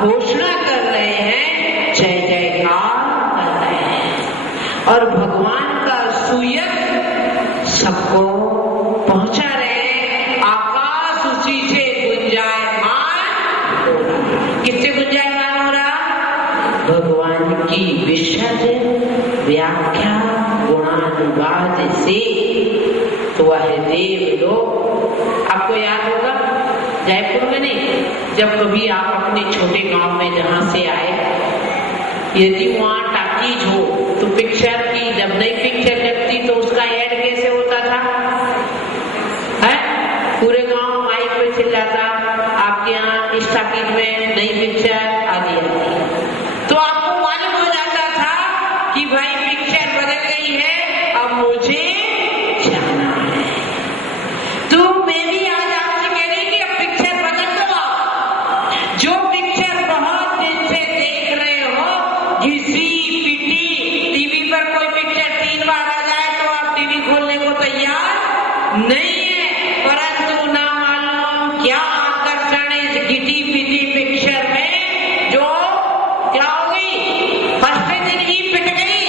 घोषणा कर रहे हैं, जय जयकार कर रहे हैं और भगवान का सुयत सबको पहुंचा रहे हैं। आकाश उसी से गुंजायमान, किससे गुंजायमान हो रहा? भगवान की विशद व्याख्या गुणानुवाद से। तो वह देव लोग, आपको याद होगा जयपुर में नहीं, जब कभी आप अपने छोटे गांव में जहां से आए, यदि वहां टाकीज हो तो पिक्चर की, जब नई पिक्चर लगती तो उसका ऐड कैसे होता था? है पूरे गांव माइक पे चिल्लाता, आपके यहाँ इस टाकीज में नई पिक्चर आ गई, तो आपको मालूम हो जाता था कि भाई पिक्चर बदल गई है, अब मुझे जाना है। तो मैं भी आज आपसे कह रही कि अब पिक्चर बदल दो। आप जो पिक्चर बहुत दिन से देख रहे हो, घिसी पिटी, टीवी पर कोई पिक्चर 3 बार आ जाए तो आप टीवी खोलने को तैयार नहीं है, परंतु ना मालूम क्या आकर्षण इस घिटी पिटी पिक्चर में, जो क्या हो गई, फर्स्ट दिन ही पिट गई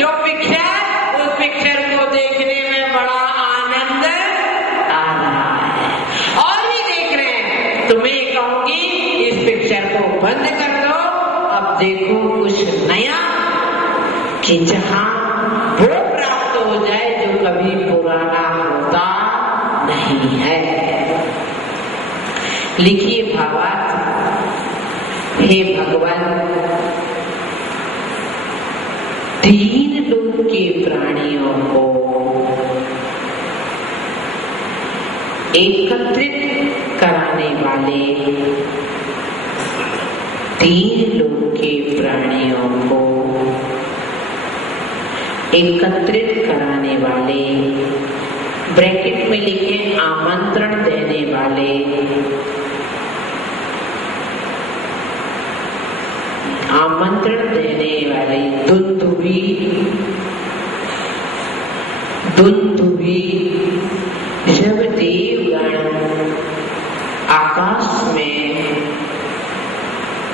जो पिक्चर। उस पिक्चर को देखने में बड़ा आनंद आ रहा है और भी देख रहे हैं। तो मैं कहूंगी इस पिक्चर को बंद कर दो, अब देखो कुछ नया, कि जहां वो प्राप्त हो जाए जो कभी पुराना होता नहीं है। लिखिए भावार्थ। हे भगवान, तीन लोक के प्राणियों को एकत्रित कराने वाले, तीन लोक के प्राणियों को एकत्रित कराने वाले, ब्रैकेट में लिखे आमंत्रण देने वाले, आमंत्रण देने वाले दुंदुभी, दुंदुभी जब देवगण आकाश में,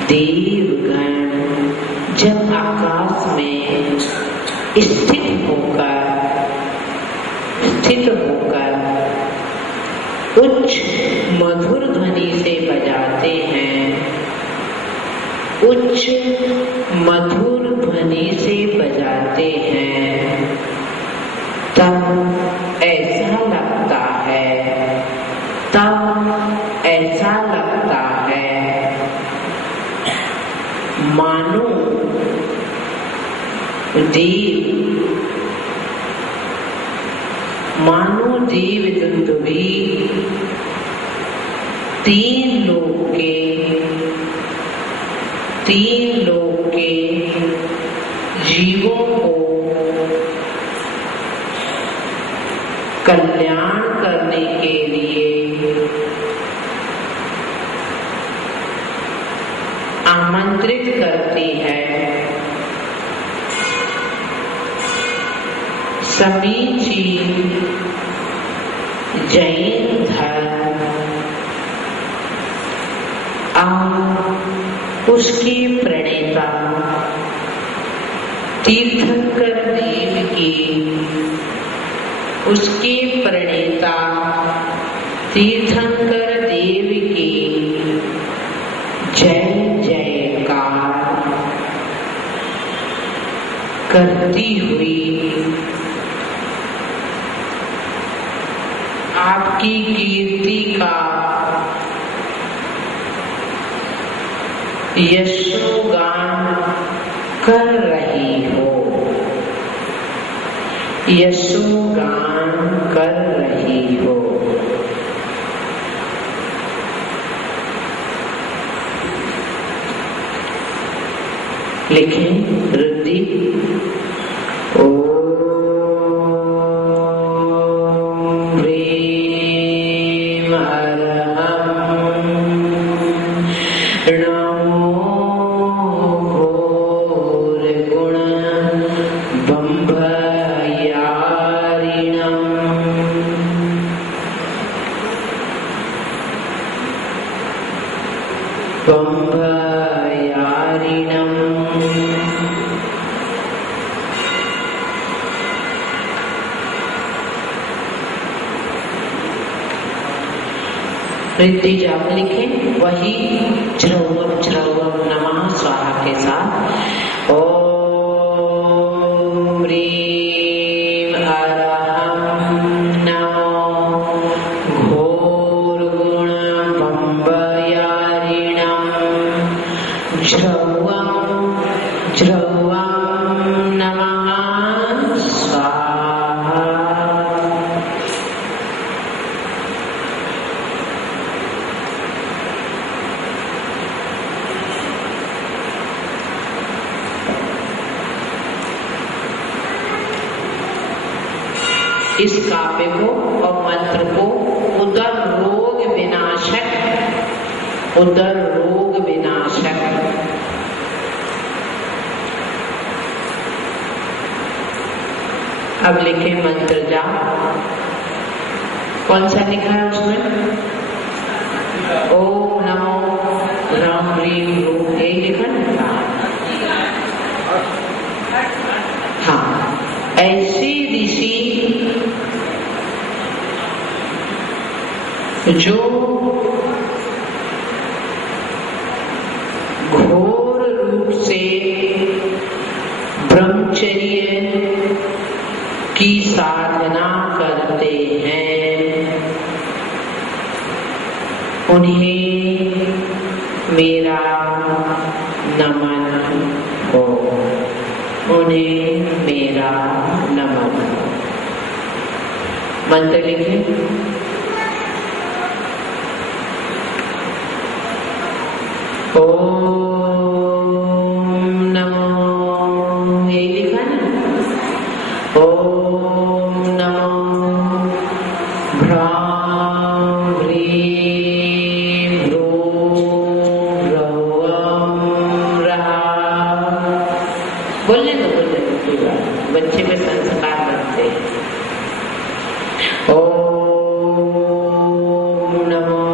देवगण जब आकाश में स्थित होकर उच्च मधुर ध्वनि से बजाते हैं, उच्च मधुर ध्वनि से बजाते हैं, तब ऐसा लगता है, तब ऐसा लगता है मानो देव दुंदुभी तीन लोक के जीवों को कल्याण करने के लिए आमंत्रित करती है। समीची जैन धर्म और उसके प्रणेता तीर्थंकर देव की, उसके प्रणेता तीर्थंकर देव की जय जयकार करती हुई आपकी कीर्ति का यशोगान कर रही हो, यशोगान कर रही हो। लिखें रुद्धि। From बम्बयारिणम् रिद्धि जाप लिखें, वही झ्रवम झ्रवम नमः स्वाहा के साथ ओम ह्रीं अरहं नमो घोर गुण बम्बयारिणम् झ्रवम झ्रवम नमः स्वाहा। इस काव्य को और मंत्र को उदर रोग विनाशक, उदर रोग विनाशक, अब लिखे मंत्र जाप। कौन सा लिखा है उसमें? ओम नमो राम ह्रीं रूम, यही लिखा है। हाँ, ऐसी ऋषि जो घोर रूप से ब्रह्मचर्य की साधना करते हैं, उन्हें मेरा नमन हो, उन्हें मेरा नमन हो। मंत्र लिखें, ओम नमो, यही लिखा ना, ओम नमो भ्रां ह्रीं भ्रूं भ्रवं रहा। बोलने दो कोई बात, बच्चे में संस्कार बनते हैं। ओम नमो,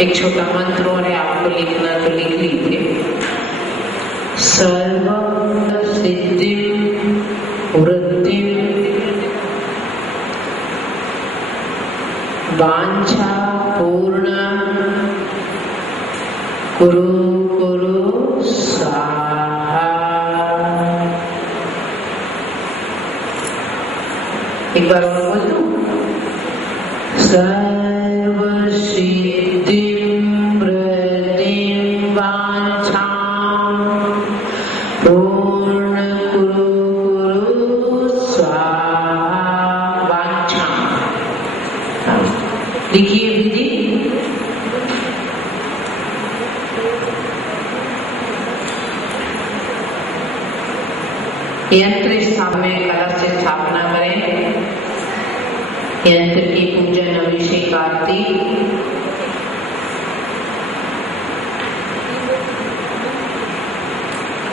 एक छोटा मंत्र और है, आपको लिखना तो लिख लीजिए। सर्व सिद्धि वृद्धि वांछा पूर्ण कुरु कुरु स्वाहा। एक बार और बोल दो, सर्व सिद्धिं वृद्धिं वांछां पूर्ण कुरु कुरु स्वाहा। वांछा लिखिए विधि। यंत्र स्थापना में कलश से स्थापना करें। यंत्र की पूजन अभिषेक आरती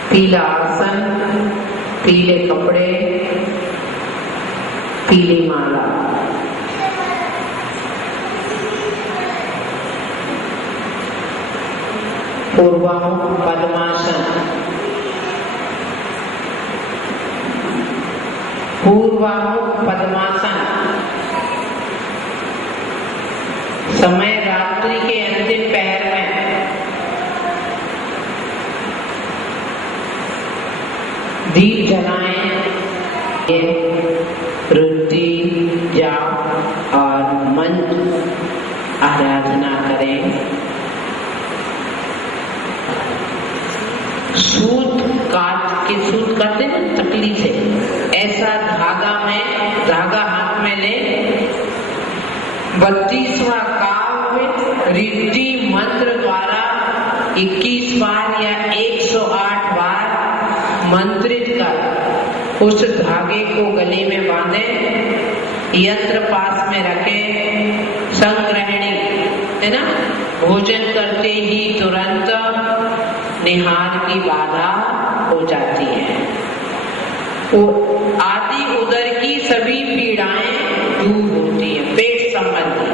पीला आसन, पीले कपड़े, पीली माला। पूर्वामुख पद्मासन, पूर्वामुख पद्मासन। समय रात्रि के अंतिम पहर में। दीप जलाएं, रुद्धि जाप और मंत्र आराधना करें। सूत काटते ना तकलीफ से, ऐसा धागा हाथ में ले। 32वां काव्य रिद्धि मंत्र द्वारा 21 बार या 108 बार मंत्रित कर उस धागे को गले में बांधे, यंत्र पास में रखे। संग्रहणी है ना, भोजन करते ही तुरंत निहार की बाधा हो जाती है। वो आदि उदर की सभी पीड़ाएं दूर होती है। पेट संबंधी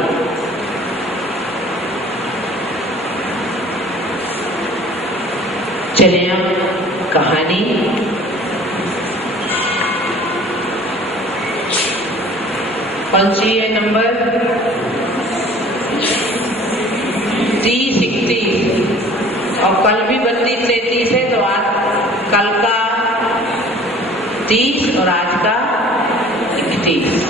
चले अब कहानी कौन सी है? नंबर 30, 31 और कल भी 32, 33 है। तो आज कल का 30 और आज का 31।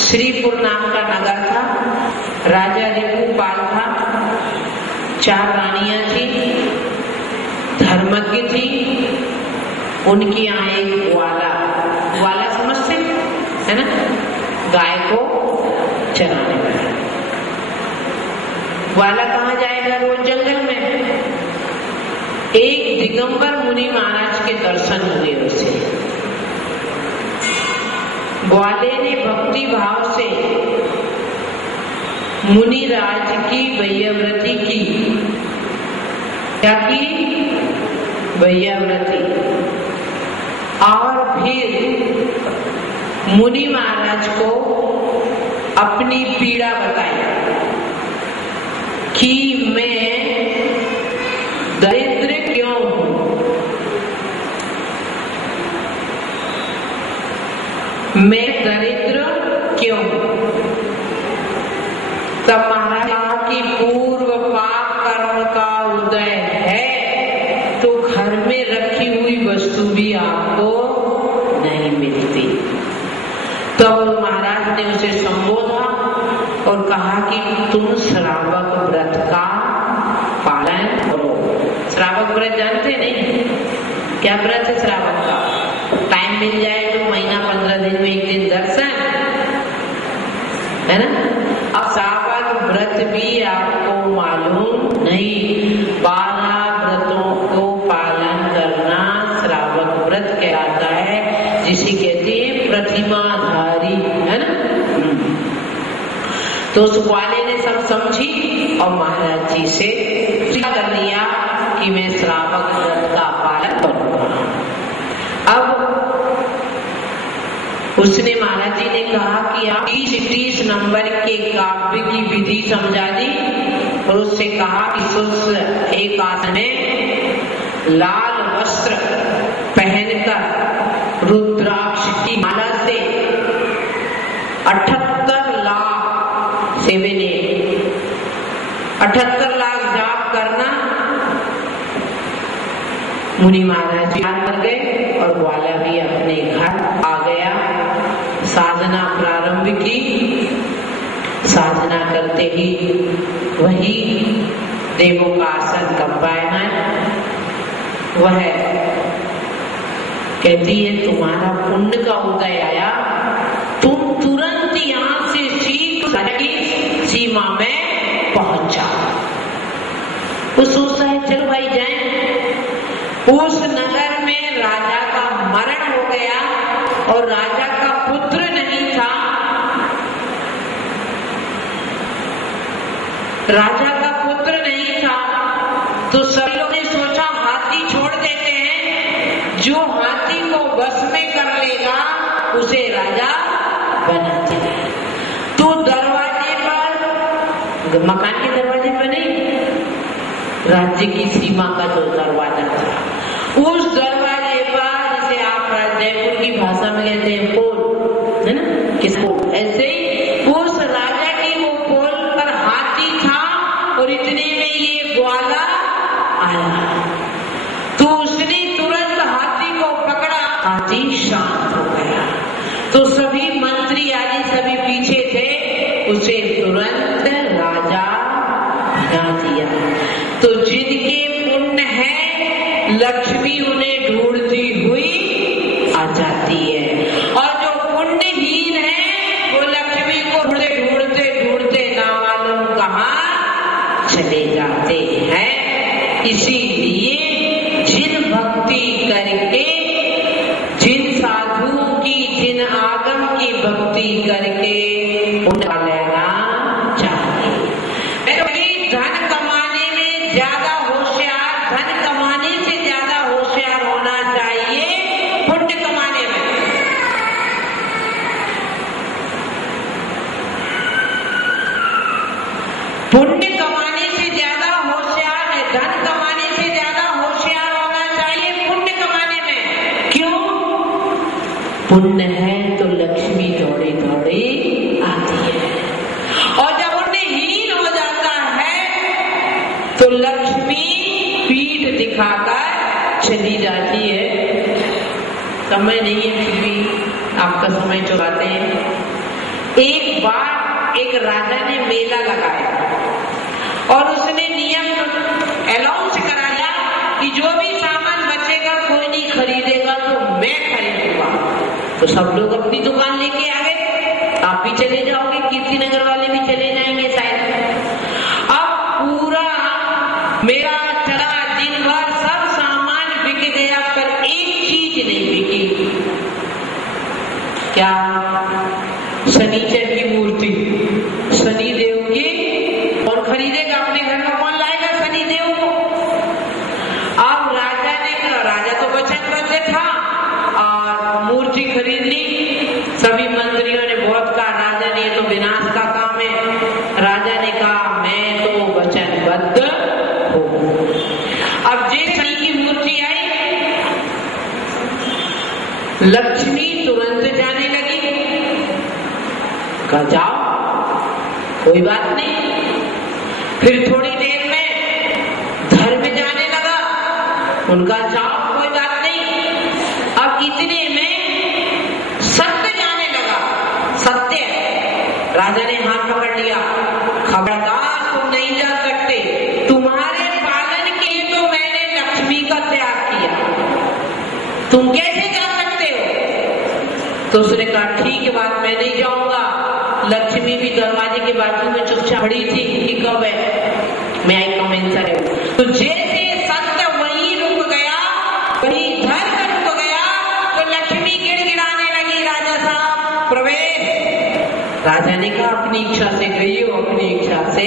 श्रीपुर नाम का नगर था। राजा रिपुपाल था। 4 रानियां थी, धर्मज्ञ थी। उनकी यहाँ एक ग्वाला समझते है ना, गाय को चराने वाला। ग्वाला कहाँ जाएगा? रोज जंगल में। एक दिगंबर मुनि महाराज के दर्शन हुए उसे। ग्वाले ने भक्ति भाव से मुनिराज की वैयाव्रति की। क्या की? वैयाव्रति। और फिर मुनि महाराज को अपनी पीड़ा बताई कि मैं दरिद्र क्यों हूं, मैं दरिद्र क्यों हूं। तब महाराज कहा कि पूर्व पाप कर्म का उदय है तो घर में रखी हुई वस्तु भी आपको नहीं मिलती। तब महाराज ने उसे संबोधा और कहा कि तुम श्रावक व्रत का पालन करो। श्रावक व्रत जानते नहीं? क्या व्रत है श्रावक का? टाइम मिल जाए तो महीना 15 दिन में 1 दिन दर्शन, है ना। अब श्रावक व्रत भी आपको मालूम नहीं। 12 व्रतों को पालन करना श्रावक व्रत कहलाता है, जिसे कहते हैं प्रतिमाधारी, है ना। तो उस ग्वाले ने सब समझी और महाराज जी से कर लिया कि मैं श्रावक व्रत का पालन करूंगा। अब उसने महाराज जी ने कहा कि आप 30 नंबर के काव्य की विधि समझा दी और उससे कहा कि सुस एक आसन में लाल वस्त्र पहनकर रुद्राक्ष की माला से 78 लाख 78 लाख जाप करना। मुनि महाराज जी कर गए और ग्वाला भी अपने घर आ गया। साधना प्रारंभ की। साधना करते ही वही देवों का आसन कंपायन, वह कहती है तुम्हारा पुण्य का उदय आया, तुम तुरंत यहाँ से की सीमा में पहुंचा। वो सोचता है चलो भाई जाए। उस नगर में राजा का मरण हो गया और राजा का पुत्र नहीं था। राजा का पुत्र नहीं था तो सभी लोगों ने सोचा हाथी छोड़ देते हैं, जो हाथी को वश में कर लेगा उसे राजा बनाते हैं। तो दरवाजे पर, मकान के दरवाजे पर नहीं, राज्य की सीमा का जो दरवाजा था, उस दरवाजे पर, जैसे आप जयपुर की भाषा में कहते हैं पोल, है ना, किसको, ऐसे ही उस राजा की वो पोल पर हाथी था और इतने में ये ग्वाला आया। तो उसने तुरंत हाथी को पकड़ा, हाथी शांत हो गया। तो सभी मंत्री आदि सभी पीछे थे, उसे तुरंत राजा बना दिया। तो जिनके पुण्य है लक्ष्मी उन्हें ढूंढती हुई आ जाती है, और जो पुण्यहीन है वो लक्ष्मी को ढूंढते ढूंढते ना मालूम कहाँ चले जाते हैं। इसीलिए जिन भक्ति करके, जिन साधु की, जिन आगम की भक्ति करके पुण्य लेना चाहिए। धन कमाने में ज्यादा होशियार, धन कमाने से ज्यादा होशियार होना चाहिए पुण्य कमाने में। पुण्य कमाने से ज्यादा होशियार है, धन कमाने से ज्यादा होशियार होना चाहिए पुण्य कमाने में। क्यों? पुण्य है तो लक्ष्मी दौड़ी दौड़ी आती है, और जब पुण्य हीन हो जाता है तो लक्ष्मी पीठ दिखाकर चली जाती है। समय नहीं है फिर भी आपका समय चुराते हैं। एक बार एक राजा ने मेला लगाया और उसने नियम अनाउंस कराया कि जो भी सामान बचेगा कोई नहीं खरीदेगा तो मैं खरीदूंगा। तो सब लोग अपनी दुकान लेके आ गए, आप भी चले जाओगे, कीर्तिनगर वाले भी चले जाएंगे शायद। अब पूरा मेरा चला, दिन भर सब सामान बिक गया, पर एक चीज नहीं बिकी। क्या? शनिचर की मूर्ति, शनिदेव की। और खरीदेगा अपने घर में, कौन लाएगा शनिदेव को? अब राजा ने, राजा तो वचनबद्ध था और मूर्ति खरीद ली। सभी मंत्रियों ने बहुत कहा राजा ने, ये तो विनाश का काम है। राजा ने कहा मैं तो वचनबद्ध हूं। अब जैसे शनि की मूर्ति आई, लक्ष्मी तुरंत जाने लगी। कहा जाओ, कोई बात नहीं। फिर थोड़ी देर में धर्म जाने लगा, उनका जाओ, कोई बात नहीं। अब इतने में सत्य जाने लगा। सत्य, राजा ने हाथ पकड़ लिया, खबरदार तुम नहीं जा सकते, तुम्हारे पालन के लिए तो मैंने लक्ष्मी का त्याग किया, तुम कैसे जा सकते हो? तो उसने कहा ठीक है बात, मैं नहीं जाऊंगा। लक्ष्मी भी दरवाजे के बाजू में चुपचाप खड़ी थी कि कब है, मैं आई कम इन सर। तो जैसे सत्य वहीं रुक गया, वहीं धर्म रुक गया, तो लक्ष्मी गिड़गिड़ाने लगी, राजा साहब प्रवेश। राजा ने कहा अपनी इच्छा से गई हो, अपनी इच्छा से।